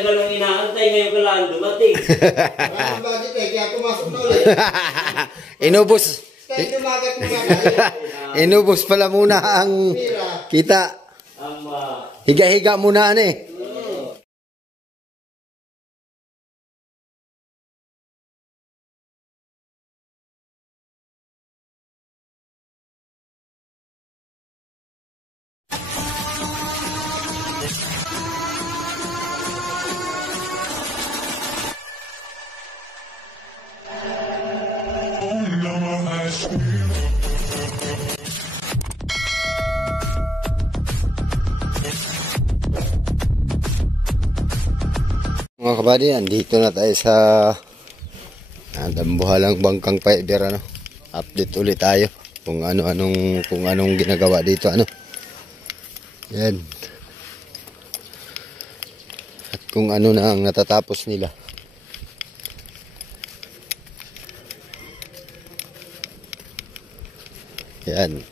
Tagal lang inaantay ngayon ka lang dumating. Maraming budget eh, kaya pumasok na ulit. Inubos. Kaya dumagat mo na. Inubos pala muna ang kita. Higa-higa muna eh. Mga kabady, andito na tayo sa Dambuhalang Bangkang Fiber, ano. Update ulit tayo kung anong ginagawa dito, ano. Yan. At kung ano na ang natatapos nila. Yan.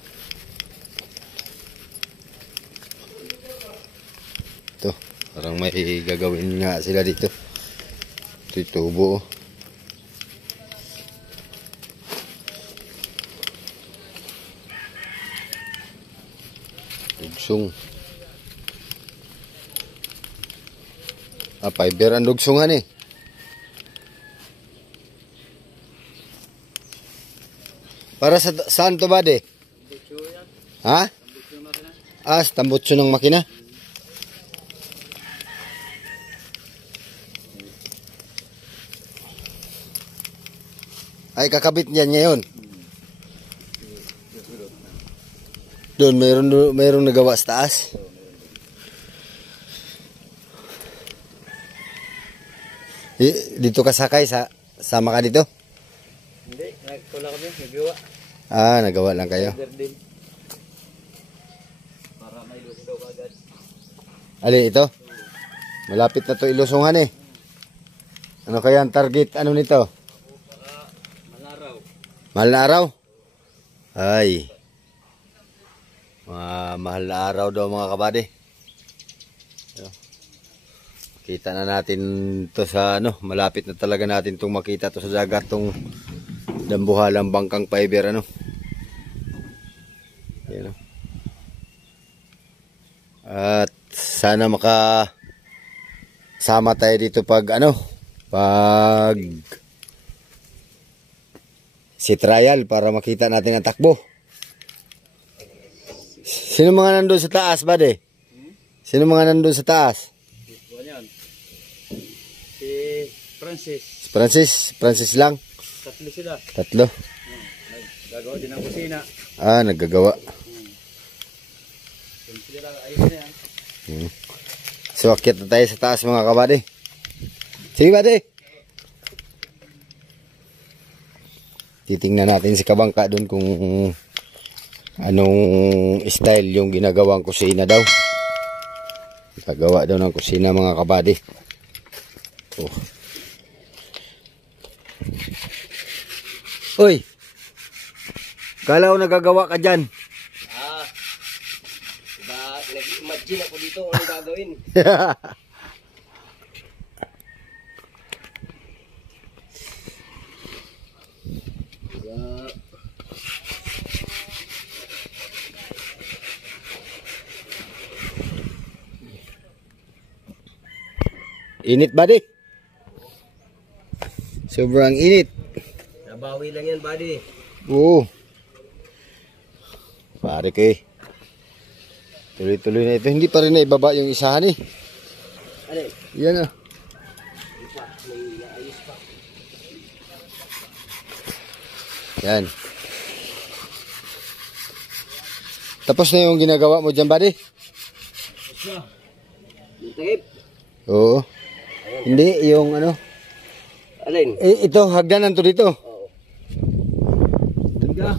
Ito, parang may gagawin nga sila dito. Ito yung tubo. Dugsong. Fiber ang dugsungan eh. Para sa saan to ba de? Ha? Tambutso ng makina. Ay, kakabit niyan ngayon. Doon, mayroong nagawa sa taas. Dito ka sakay, sama ka dito? Hindi, nagkula kami, nagawa. Nagawa lang kayo. Para may luso daw agad. Alin ito? Malapit na to ilusungan eh. Ano kaya ang target? Ano nito? Mahal na araw? Ay. Mahal na araw daw mga kabady. Kita na natin to sa malapit na talaga natin itong makita to sa dagat, tong Dambuhalang Bangkang Fiber, ano. Yan, at sana sama tayo dito pag si trial para makita natin ang takbo. Sino mga nandun sa taas, bade? Sino mga nandun sa taas? Si Francis lang. Tatlo sila. Tatlo. Gagawa din ng kusina. Naggagawa. So, akyat na tayo sa taas mga kabady. Sige, bade. Titingnan natin si Kabangka doon kung anong style yung ginagawang kusina daw. Gagawa daw ng kusina mga kabady. Uy, kala ko nagagawa ka dyan. Nag-imagine ako dito kung anong gagawin. Init ba di? Sobrang init. Nabawi lang yan, buddy. Oo. Pare ko eh. Tuloy-tuloy na ito. Hindi pa rin na ibaba yung isahan eh. Ano? Yan ah. May naayos pa. Yan. Tapos na yung ginagawa mo dyan, buddy? Yung takip? Oo. Hindi, yung Alin? ito, hagdanan to dito. Oo. Tanda.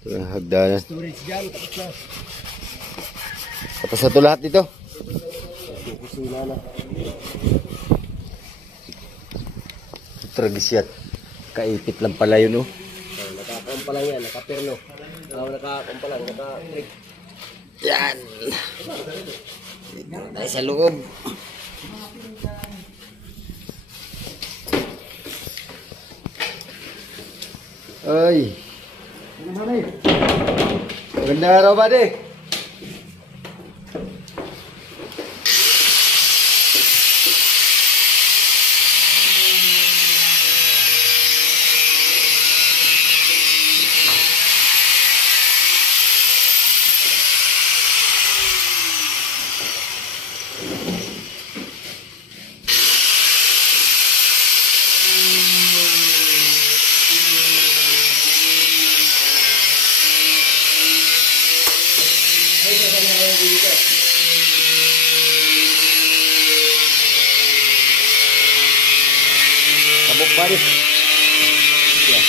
Ito yung hagdanan. Storage dyan, tapos na. Tapos na to lahat dito. Kusina na. Tragisyat. Kaipit lang pala yun, oh. Nakakampa lang yan, nakaperno. Nakakampa lang, naka-trick. Yan. Dito tayo sa loob. Ay. Magandang araw, buddy. Tabok, buddy. Yeah.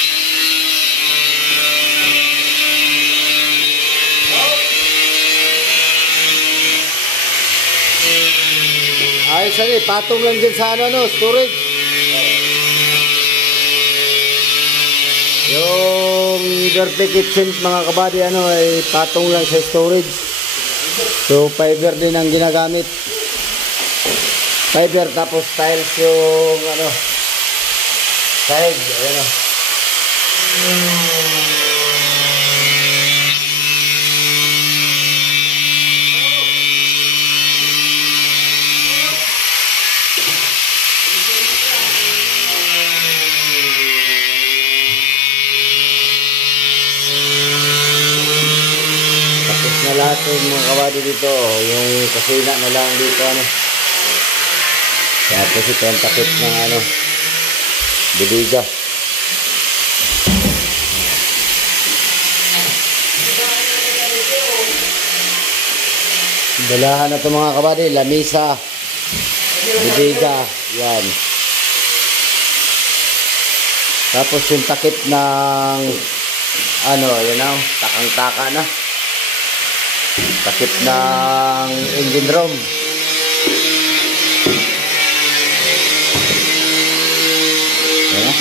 Ayos na eh, patong lang din sa ano, storage. Yung dirty kitchen mga kabady ay patong lang sa storage. So fiber din ang ginagamit. Fiber tapos tiles yung sahig, ayan o. Tapos na lahat yung mga kabady dito, yung kusina na lang dito Tapos ito ang takip ng budiga. Dalahan na ito mga kabady, lamisa, budiga, yan. Tapos yung takip ng takang-taka na. Takip ng engine room. Ayan.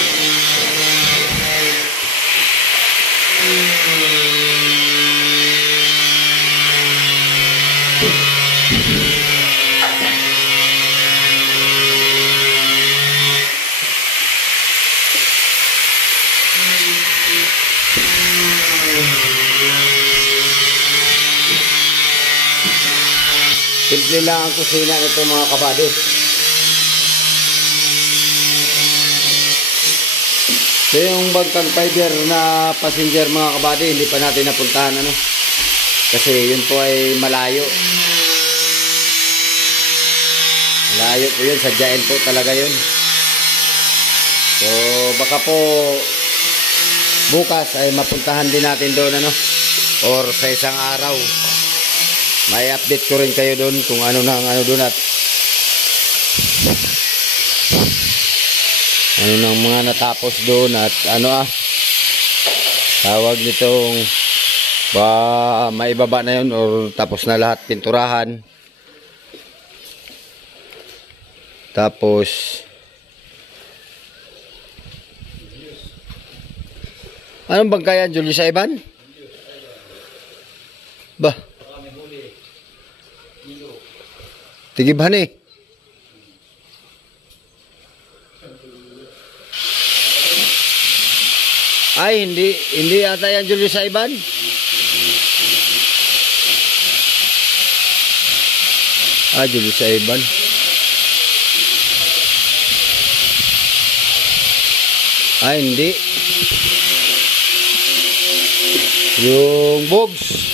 Simple lang ang kusina nito mga kabady. So yung bagtang fiber na passenger mga kabady, hindi pa natin napuntahan kasi yun po ay malayo. Malayo po yun, sadyain po talaga yun. So baka po bukas ay mapuntahan din natin doon or sa isang araw. May update ko rin kayo doon kung ano doon at ano nang mga natapos doon at tawag nitong maibaba na yun or tapos na lahat pinturahan. Tapos anong bangkayan, Julius Ivan? Ba? Tigibhan eh. Ay, hindi ata yan Julius Ivan. Julius Ivan. Hindi. Yung Bogs.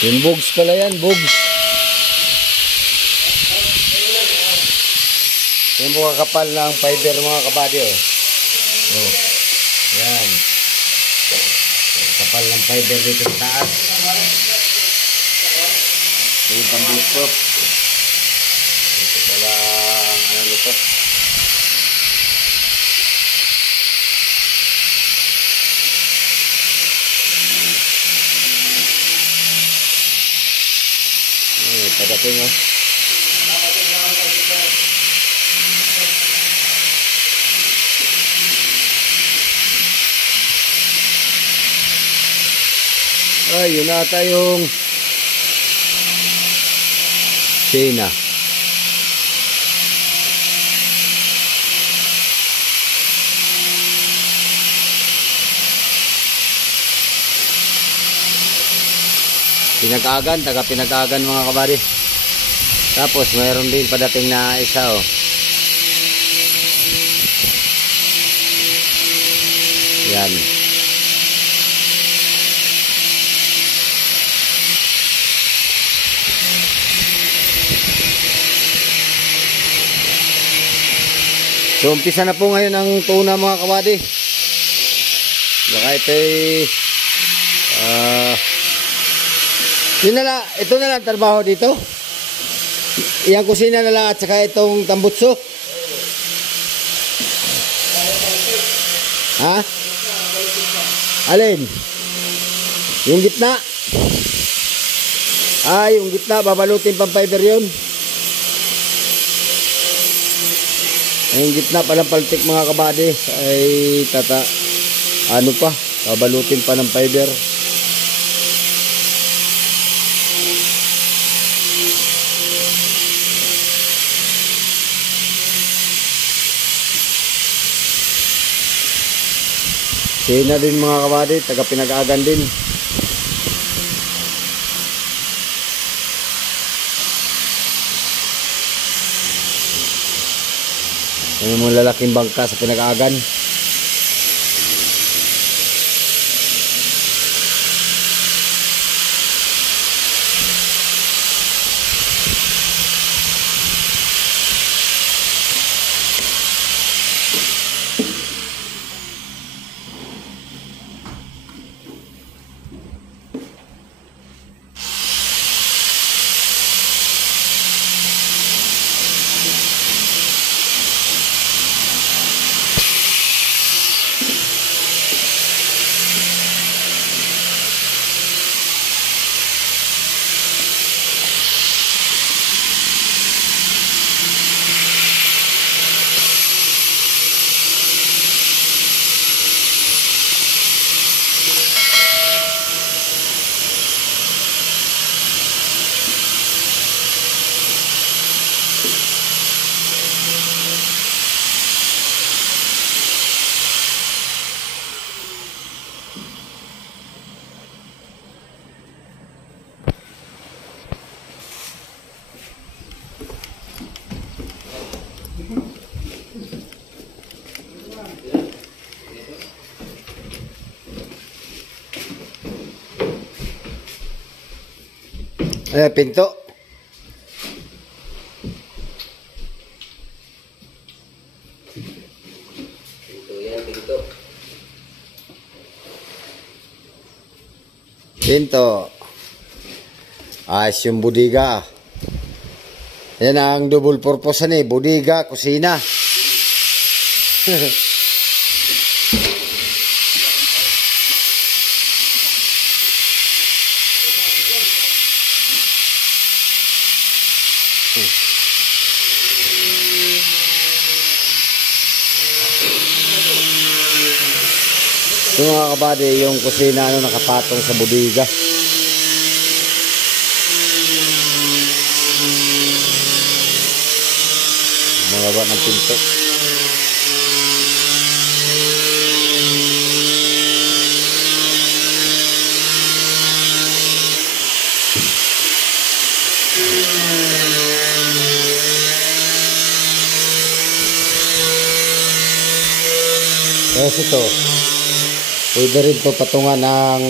Yung Bogs pala yan, Bogs. Yung mga kapal ng fiber mga kabady oh. Yan. Kapal ng fiber dito sa taas. Yung pambusok. Ito pala nito. Padating Ay, yun ata yung Sina. Pinag-agan, taga Pinag-agan mga kabady. Tapos mayroon din padating na isa oh. Yan. So umpisa na po ngayon ang tuna mga kabady. Baka ito na lang trabaho dito. Iyang kusina na lang at saka itong tambutso. Ha? Alin? Yung gitna? Yung gitna babalutin pang fiber yun. Yung gitna palang paltik mga kabady ay babalutin pa ng fiber. Sina din mga kabady, taga Pinag-agan din. Yung mga lalaking bangka sa Pinag-agan. Pinto. Pinto. Ayos yung budiga. Yan ang double purpose budiga, kusina. So mga kabady, yung kusina nakapatong sa budiga. Mga ba ng pinto. Tapos ito, pwede rin ito patungan ng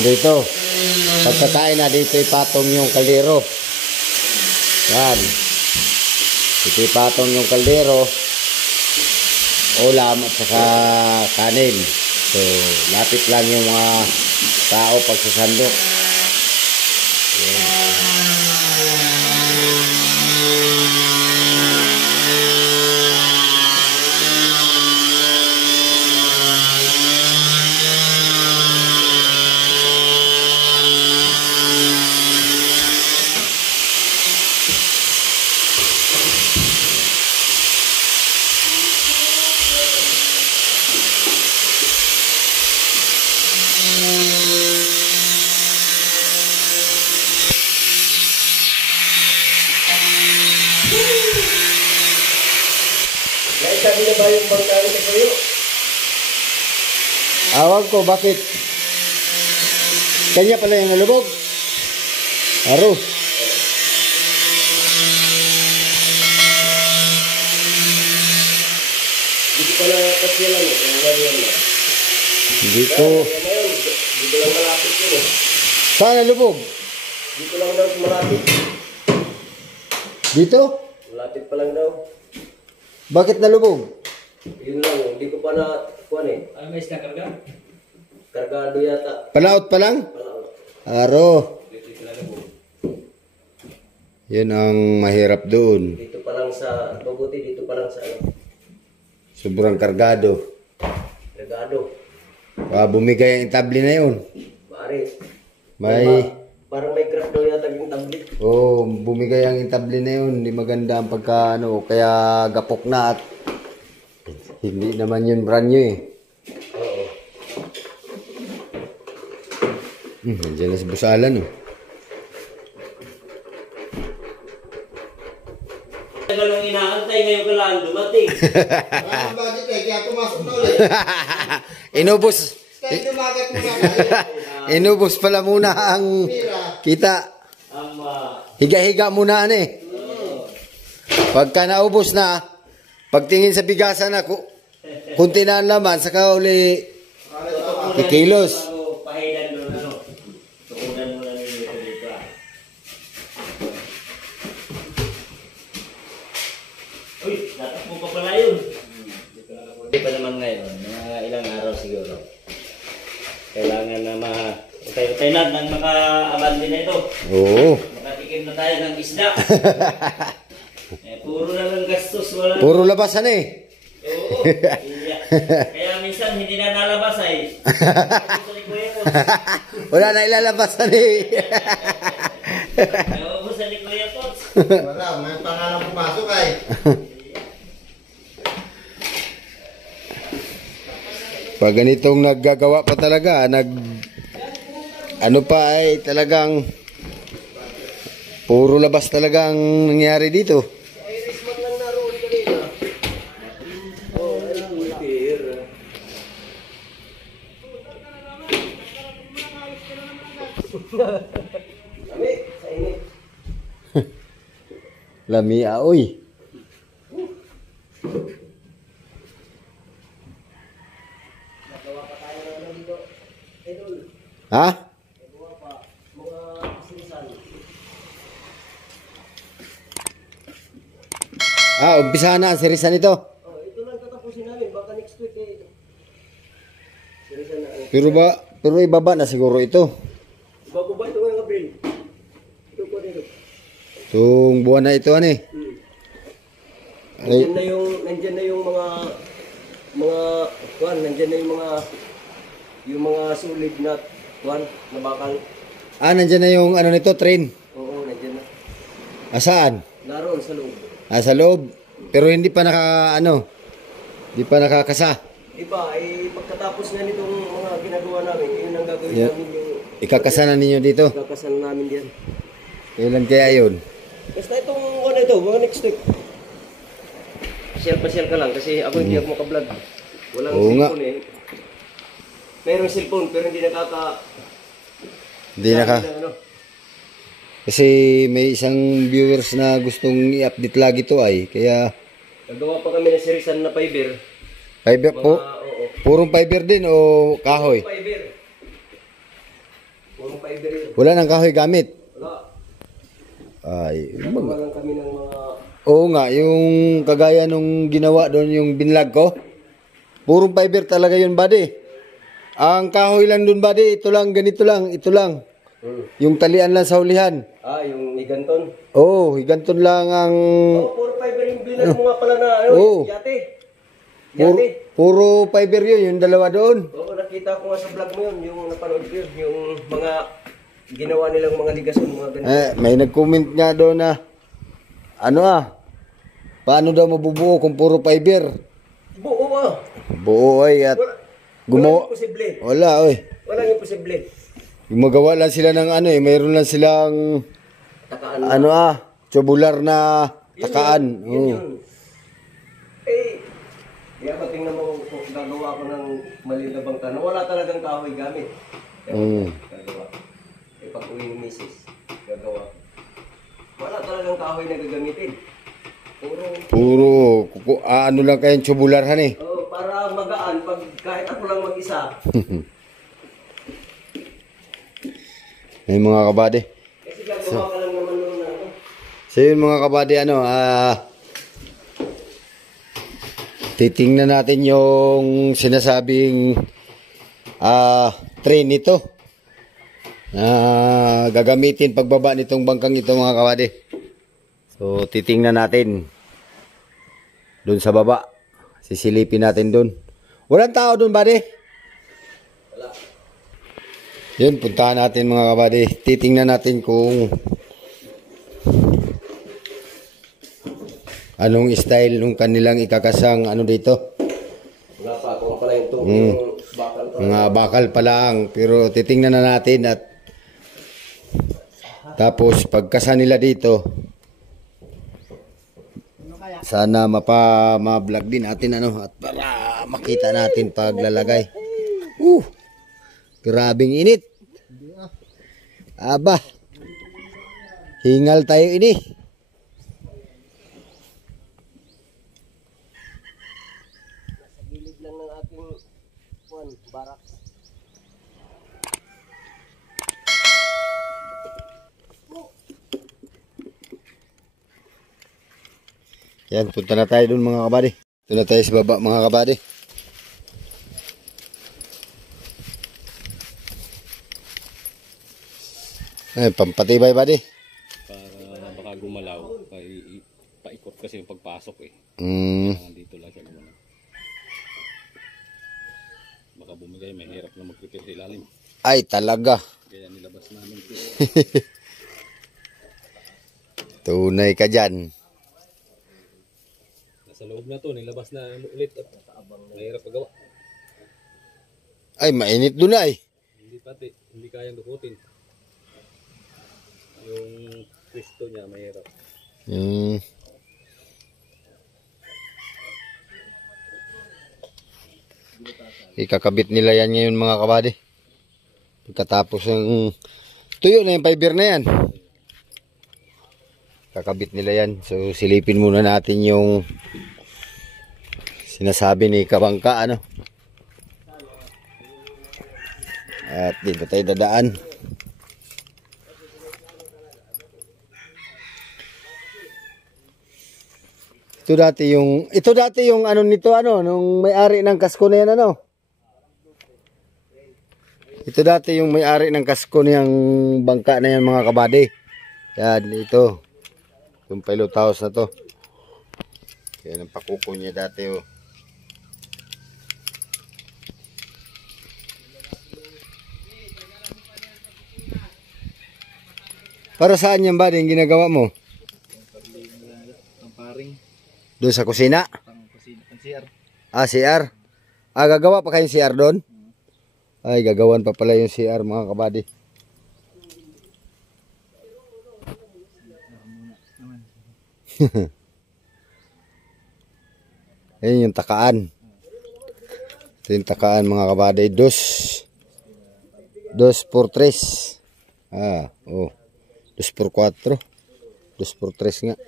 dito. Pagkakain na dito ipatong yung kaldero. Yan. Dito ipatong yung kaldero, ulam at saka kanin. So lapit lang yung mga tao pagsasandok. Yan. sabi na ba yung bangkang sa kayo? Awag ko, bakit? Kanya pala yung nalubog. Aro. Dito pala kasi lang eh. Kaya yan lang. Dito. Ngayon, dito lang malapit yun eh. Saan nalubog? Dito lang daw malapit. Dito? Malapit pa lang daw. Bakit nalubog? Yun lang, hindi ko pa na kuhan eh. Ay, may isda karga? Kargado yata. Palaot pa lang? Palaot. Aro. Yun ang mahirap doon. Dito pa lang sa, mabuti dito pa lang sa ano. Sobrang kargado. Kargado. Bumigay ang tabli na yun. Pare. May... Parang may crack daw yata yung tablet. Oh, bumigay ang tabli na yun. Hindi maganda ang pagka ano, kaya gapok na at hindi naman yun brand new eh. Oo. Nandiyan na sa busalan oh. Tagal nang inaantay, ngayon ka lang dumating. Wala nang budget eh, kaya pumasok na ulit. Inubos. Kaya dumagat mo na. Inubos pala muna ang kita. Higa-higa muna eh. Pagka naubos na, pagtingin sa bigasan na, kunti na ang laman, saka uli kikilos. Pahidan mo na ano. Tukunan mo na dito. Uy, natakbo pa pala yun. Hindi pa naman ngayon, mga ilang araw siguro. Kailangan na utay-utay na ng maka-abandi na ito. Oo. Makatikim na tayo ng isda. Puro na lang gastos. Wala. Puro labasan eh. Oo. Kaya minsan hindi na nalabas ay. Wala na ilalabasan eh. Naubos na ni Kuya Pots. Wala, may pangalang pumasok ay. Pag ganitong naggagawa pa talaga, ano pa ay talagang puro labas talagang nangyari dito. Irisman lang naroon kanina. Oh, dear. Kami, sa init. Lamia, oy. Nagawa pa tayo na ano dito. Idol, Ha? nagawa pa. Mga sinsan. Umpisahan na ang serisan ito. Oh, ito lang tatapusin namin. Baka next week eh. Sinsan na. Pero ibaba na siguro ito. Bago ba ito ng April? Ito po dito. Itong buwan na ito, ano eh. Ay, Nandiyan na yung mga kuan, nandiyan na yung mga solid na kuan na bakal. nandyan na yung ano nito, train. Oo, nandiyan na. Saan? Naroon sa loob. Sa loob. Pero hindi pa hindi pa nakakasa. Iba, pagkatapos nga nitong mga ginagawa namin, yun ang gagawin Yeah. namin yung Ikakasa na ninyo dito. kakasal namin diyan. Kailan kaya yun? Basta itong ano ito, mga next week. Pasyal ka lang kasi ako hindi ako makablog. Walang Oo nga. cellphone eh. Mayroong cellphone pero hindi Hindi naka... ano. Kasi may isang viewers na gustong i-update lagi to ay. Kaya Nagawa pa kami ng serisan na fiber. fiber po. Oo. Purong fiber din o kahoy? Fiber. Purong fiber yun. Wala nang kahoy gamit. Wala. Ay, Nagawa lang kami ng mga... oo nga, yung kagaya nung ginawa doon, yung binlag ko. Purong fiber talaga yun, buddy. Ang kahoy lang doon, buddy. Ito lang, ganito lang, ito lang. Yung talian lang sa hulihan. Yung higanton. Oo, higanton lang ang... Puro fiber yung binag mo nga pala na Oo. yate. Puro, Yate. puro fiber yun, yung dalawa doon. Oo, nakita ko nga sa vlog mo yun, yung napanood ko yun, yung mga ginawa nilang mga ligason, mga ganito. May nag-comment nga doon na, paano daw mabubuo kung puro fiber? Buo Buo ay at Walang imposible. Wala, oy. Walang imposible. Gumagawa lang sila ng mayroon lang silang Takaan. tubular na takaan. Yun. Kaya pag tingnan mo kung gagawa ko ng maliit na bangka na wala talagang kahoy gamit. Gagawa. Eh pag uwi ni misis, gagawa ko. Wala talagang kahoy na gagamitin. Puro, ano lang kayong tubular han eh. Oh, para magaan pag kahit ako lang mag-isa. Ay mga kabady. Kasi gagawa ka lang naman noon na ano. So yun mga kabady, titingnan natin yung sinasabing train nito na gagamitin pagbaba nitong bangkang ito mga kabady. So titingnan natin doon sa baba. Sisilipin natin doon. Walang tao doon, buddy? Wala. Yun, puntahan natin mga kabady. Titingnan natin kung anong style nung kanilang ikakasang ano dito. Wala pa. Kung pala yung bakal pa. Mga bakal pa lang. Pero titingnan na natin at tapos pagkasa nila dito, sana ma-vlog din natin at para makita natin paglalagay. Grabing init. Aba. Hingal tayo ini. Sa gilid lang ng ating barak. Yan, punta na tayo dun mga kabady. Punta na tayo sa baba mga kabady. Ay, pampatibay buddy. Para baka gumalaw, paikot kasi yung pagpasok eh. Dito lang siya gumalaw. Baka bumigay, may hirap na magpipir sa ilalim. Ay, talaga. Kaya nilabas namin ito. Tunay ka dyan. Nasa loob na to, nilabas na ulit at mahirap pagawa. Ay, mainit dun ay. Hindi pati, hindi kayang dukutin. Yung Kristo niya mahirap. Ikakabit nila yan ngayon mga kabady. Pagkatapos ng tuyo na yung fiber na yan. Kakabit nila yan. So silipin muna natin yung sinasabi ni Kabangka At dito tayo dadaan. Ito dati yung ano nito nung may-ari ng kasko na yan Ito dati yung may-ari ng kasko niyang bangka na yan mga kabady. Yan ito. Yung pilot house na to. Yan ang pakuko niya dati Para saan yan buddy yung ginagawa mo? Pamparing. Doon sa kusina? Pang CR. CR. Gagawa pa kayong CR doon? Ay, gagawan pa pala yung CR mga kabady. Ayan yung takaan. Ito yung takaan mga kabady. 2 por 3. 2 por 4. 2 por 3 nga.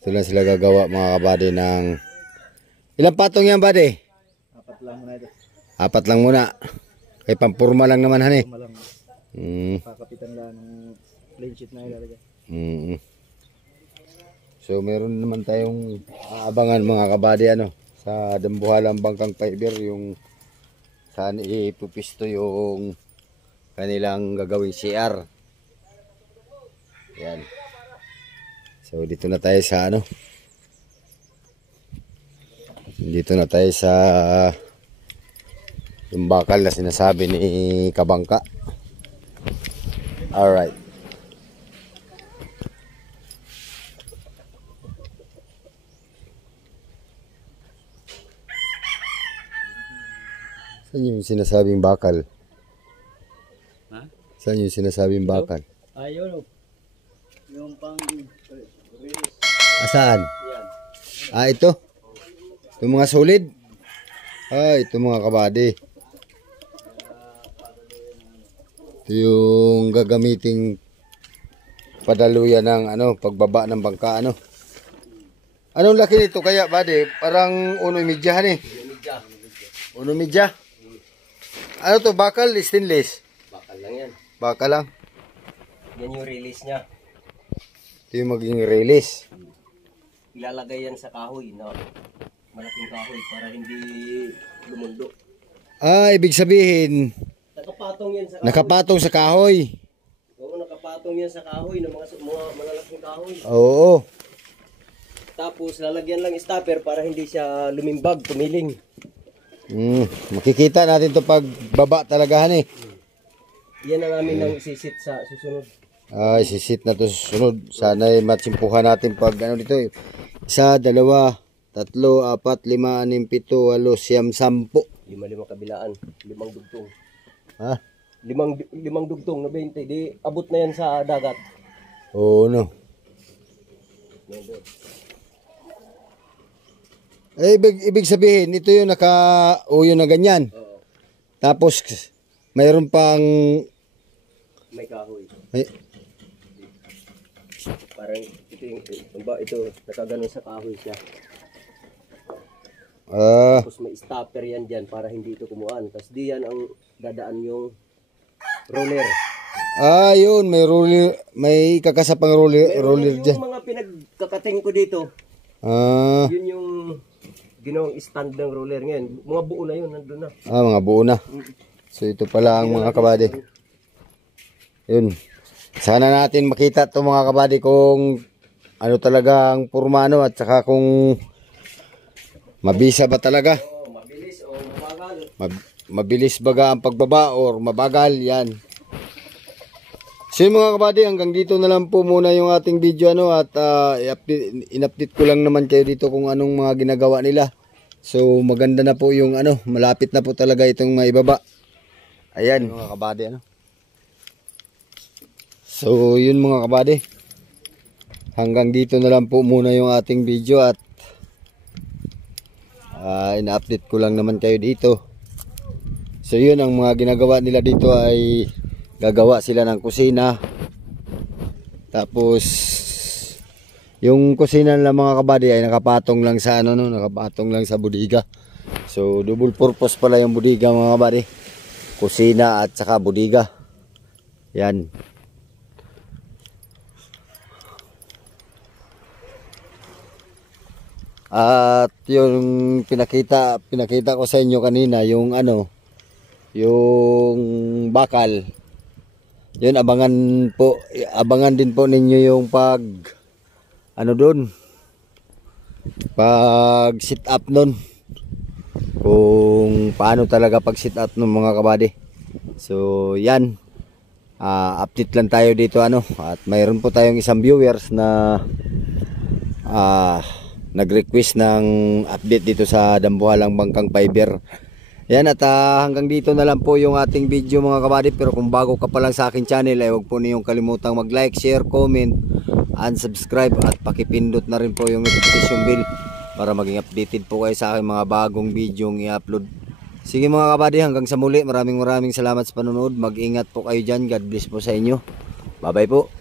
Ito lang sila gagawa mga kabady ng... Ilang patong yan buddy? 4 lang muna ito. 4 lang muna. Kay pampurma lang naman han eh. Malang kakapitan lang ng plain sheet na ilalagay. So meron naman tayong aabangan mga kabady sa dambuhalang bangkang fiber yung saan ipupisto yung kanilang gagawing CR. Yan. So dito na tayo sa dito na tayo sa yung bakal na sinasabi ni Kabangka. Alright. Saan yung sinasabing bakal? Ha? Saan yung sinasabing bakal? Ayun Yung pang... Saan? Yan. Ito. Ito mga solid. Ito mga kabady. Ito yung gagamiting padaluyan ng pagbaba ng bangka Anong laki nito kaya bade? Parang 1.5 eh. 1.5. Ano to, bakal, stainless? Bakal lang yan. Bakal lang. Yan yung release niya. Ito yung maging release. Ilalagay yan sa kahoy na malaking kahoy para hindi lumundo. Ibig sabihin, Nakapatong yan sa kahoy. nakapatong sa kahoy. Oo, nakapatong yan sa kahoy ng mga malalaking kahoy. Oo. Tapos lalagyan lang stopper para hindi siya lumimbag, tumiling. Makikita natin to pag baba talagahan eh. Yan ang namin nang isisit sa susunod. Isisit na to sa susunod. Sana matsimpuhan natin pag dito eh. 1, 2, 3, 4, 5, 6, 7, 8, 9, 10, 10. 5 kabilaan, 5 dugtong. Ha? 5 dugtong na 20, di abot na yan sa dagat. Oo no. Yan doon. Ibig sabihin, ito yung naka-uyo na ganyan. Oo, Tapos, mayroon pang... may kahoy. Ay, Parang ito nakaganon sa kahoy siya. Tapos may stopper yan dyan para hindi ito kumuan. Tapos di yan ang dadaan yung roller. yun, may roller, may kakasapang roller Yung dyan. mga pinagkakating ko dito, yun yung ginawang stand ng roller ngayon. Mga buo na yun, nandun na. Mga buo na. So ito pala ang mga kabady. Yun. Sana natin makita to mga kabady kung ano talaga ang purmano at saka kung mabisa ba talaga. Mabilis o mabagal. Mabilis baga ang pagbaba or mabagal yan. So yun mga kabady, hanggang dito na lang po muna yung ating video at in-update ko lang naman kayo dito kung anong mga ginagawa nila. So maganda na po yung malapit na po talaga itong maibaba. Ayan mga kabady So yun mga kabady, hanggang dito na lang po muna yung ating video at ina-update ko lang naman kayo dito. So yun, ang mga ginagawa nila dito ay gagawa sila ng kusina. Tapos yung kusina nila mga kabady ay nakapatong lang sa nakapatong lang sa budiga. So double purpose pala yung budiga mga kabady. Kusina at saka budiga. Yan. At yung pinakita ko sa inyo kanina yung yung bakal. Yun, abangan din po ninyo yung pag doon. Pag sit up nun. Kung paano talaga pag sit up ng mga kabady. So yan. Update lang tayo dito at mayroon po tayong isang viewers na nag-request ng update dito sa Dambuhalang Bangkang Fiber. Yan, at hanggang dito na lang po yung ating video mga kabady. Pero kung bago ka pa lang sa aking channel ay huwag po niyong kalimutang mag-like, share, comment, and subscribe. At pakipindot na rin po yung notification bell para maging updated po kayo sa aking mga bagong video i-upload. Sige mga kabady, hanggang sa muli. Maraming salamat sa panonood. Mag-ingat po kayo dyan. God bless po sa inyo. Bye bye po.